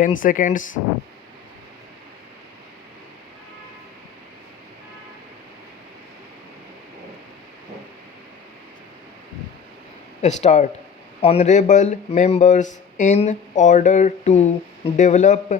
10 seconds. Start. Honorable members, in order to develop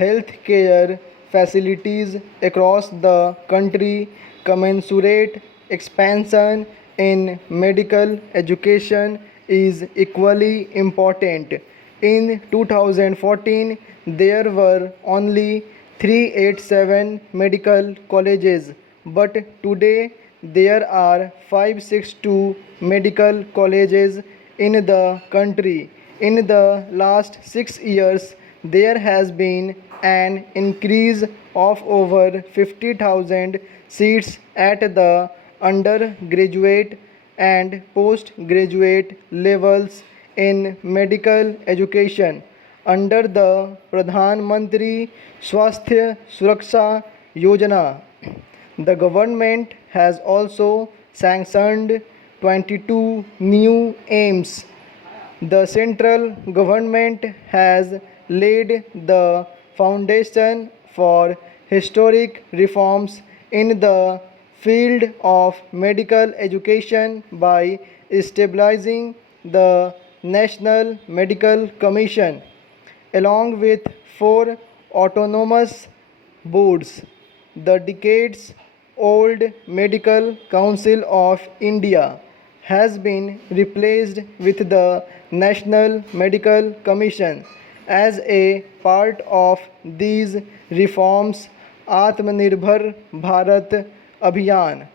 healthcare facilities across the country, commensurate expansion in medical education is equally important. In 2014, there were only 387 medical colleges, but today there are 562 medical colleges in the country. In the last 6 years, there has been an increase of over 50,000 seats at the undergraduate and postgraduate levels in medical education under the Pradhan Mantri Swasthya Suraksha Yojana. The government has also sanctioned 22 new aims. The central government has laid the foundation for historic reforms in the field of medical education by stabilizing the National Medical Commission along with four autonomous boards. The decades old Medical Council of India has been replaced with the National Medical Commission. As a part of these reforms, Atmanirbhar Bharat Abhiyan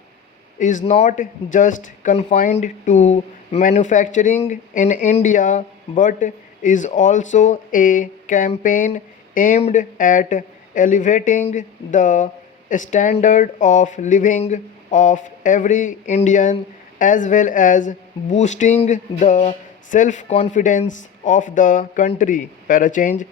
is not just confined to manufacturing in India but is also a campaign aimed at elevating the standard of living of every Indian as well as boosting the self confidence of the country. Para change.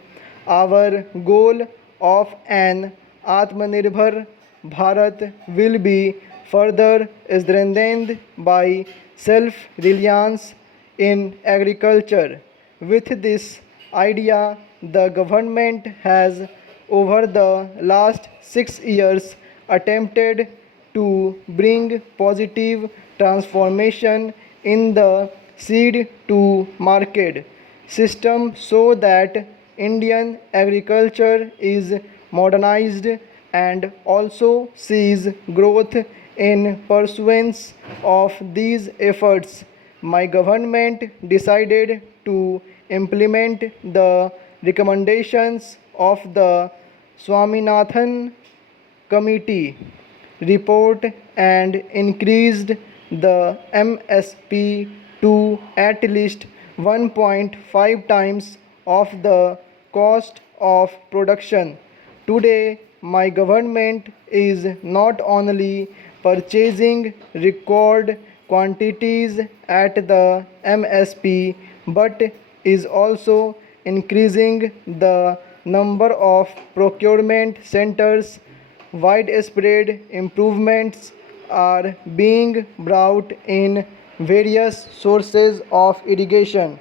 Our goal of an Atmanirbhar Bharat will be further strengthened by self-reliance in agriculture. With this idea, the government has over the last 6 years attempted to bring positive transformation in the seed to market system so that Indian agriculture is modernized and also sees growth in pursuance of these efforts. My government decided to implement the recommendations of the Swaminathan Committee report and increased the MSP to at least 1.5 times of the cost of production. Today, my government is not only purchasing record quantities at the MSP but is also increasing the number of procurement centers. Widespread improvements are being brought in various sources of irrigation.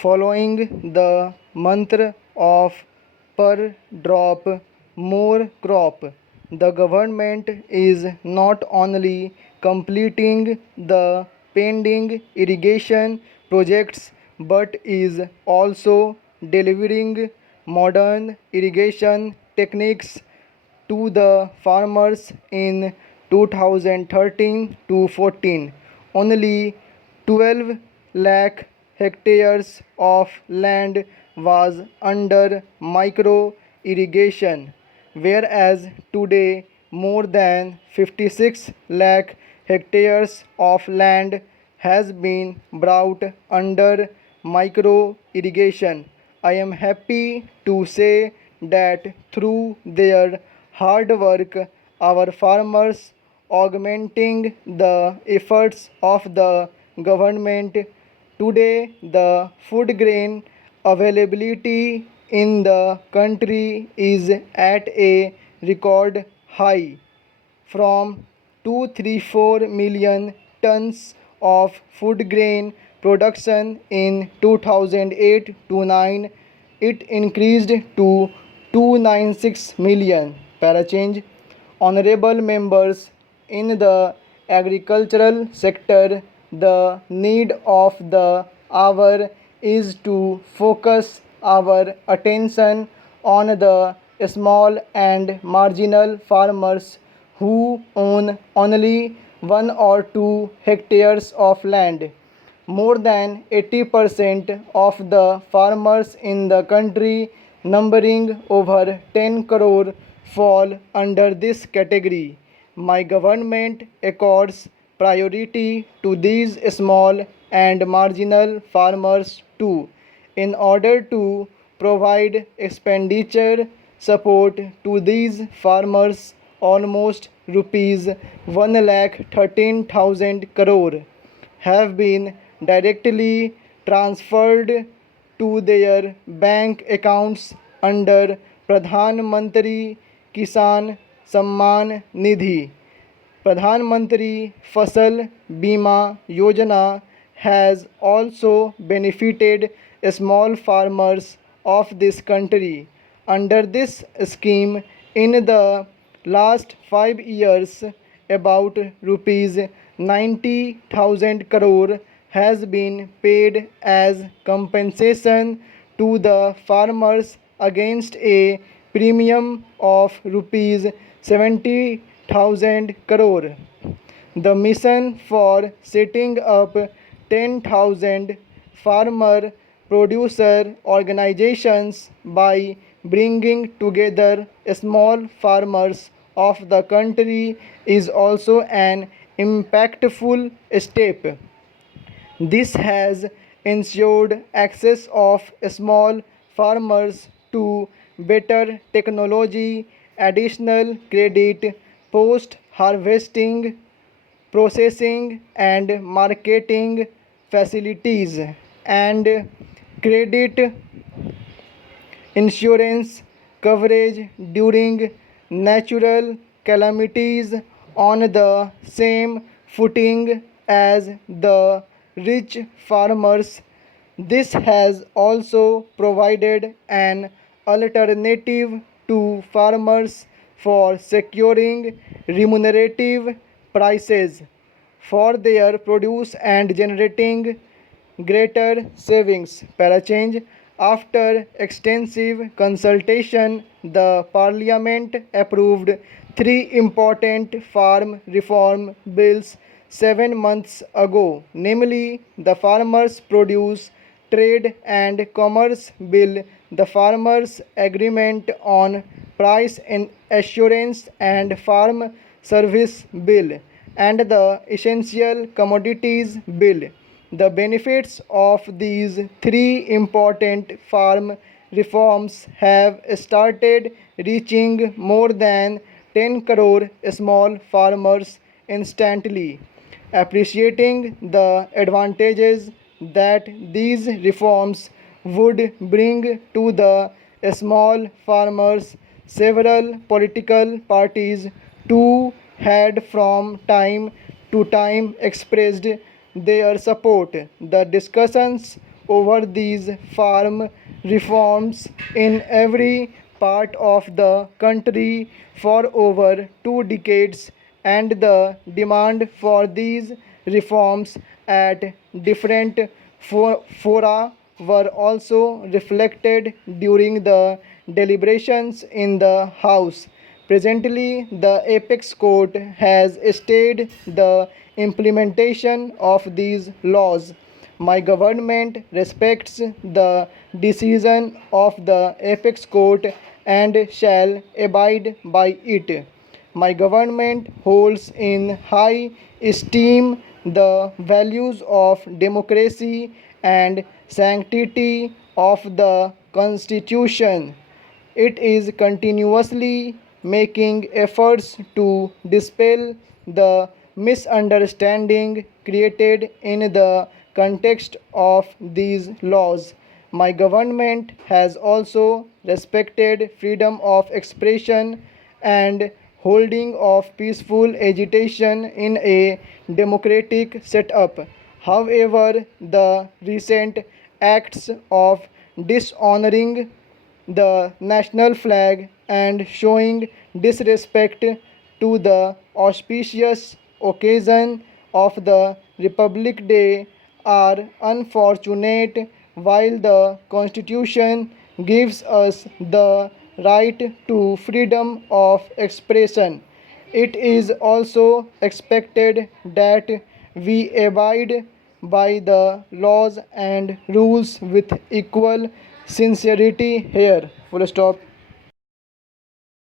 Following the mantra of per drop more crop, the government is not only completing the pending irrigation projects but is also delivering modern irrigation techniques to the farmers in 2013 to 14. Only 12 lakh hectares of land was under micro irrigation, whereas today more than 56 lakh hectares of land has been brought under micro irrigation. I am happy to say that through their hard work, our farmers augmenting the efforts of the government. Today, the food grain availability in the country is at a record high from 234 million tons of food grain production in 2008 to 9. it increased to 296 million. Parachange. Honorable members, in the agricultural sector, the need of the hour is to focus our attention on the small and marginal farmers who own only 1 or 2 hectares of land. More than 80% of the farmers in the country, numbering over 10 crore, fall under this category. My government accords priority to these small and marginal farmers too, in order to provide expenditure support to these farmers. Almost rupees 1,13,000 crore have been directly transferred to their bank accounts under Pradhan Mantri Kisan Samman Nidhi. Pradhan Mantri Fasal Bima Yojana has also benefited small farmers of this country. Under this scheme, in the last 5 years, about rupees 90,000 crore has been paid as compensation to the farmers against a premium of rupees 70,000 crore. The mission for setting up 10,000 farmer producer organizations by bringing together small farmers of the country is also an impactful step. This has ensured access of small farmers to better technology, additional credit, post harvesting processing and marketing facilities, and credit insurance coverage during natural calamities on the same footing as the rich farmers. This has also provided an alternative to farmers for securing remunerative prices for their produce and generating greater savings. Parachange. After extensive consultation, the Parliament approved three important farm reform bills 7 months ago, namely the Farmers Produce Trade and Commerce Bill, the Farmers Agreement on Price and Assurance and Farm Service Bill, and the Essential Commodities Bill. The benefits of these three important farm reforms have started reaching more than 10 crore small farmers instantly. Appreciating the advantages that these reforms would bring to the small farmers, several political parties too had from time to time expressed their support. The discussions over these farm reforms in every part of the country for over 2 decades, and the demand for these reforms at different fora were also reflected during the deliberations in the House. Presently, the Apex Court has stayed the implementation of these laws. My government respects the decision of the Apex Court and shall abide by it. My government holds in high esteem the values of democracy and sanctity of the Constitution. It is continuously making efforts to dispel the misunderstanding created in the context of these laws. My government has also respected freedom of expression and holding of peaceful agitation in a democratic setup. However, the recent acts of dishonoring the national flag and showing disrespect to the auspicious occasion of the Republic Day are unfortunate. While the Constitution gives us the right to freedom of expression, it is also expected that we abide by the laws and rules with equal sincerity here. Full stop.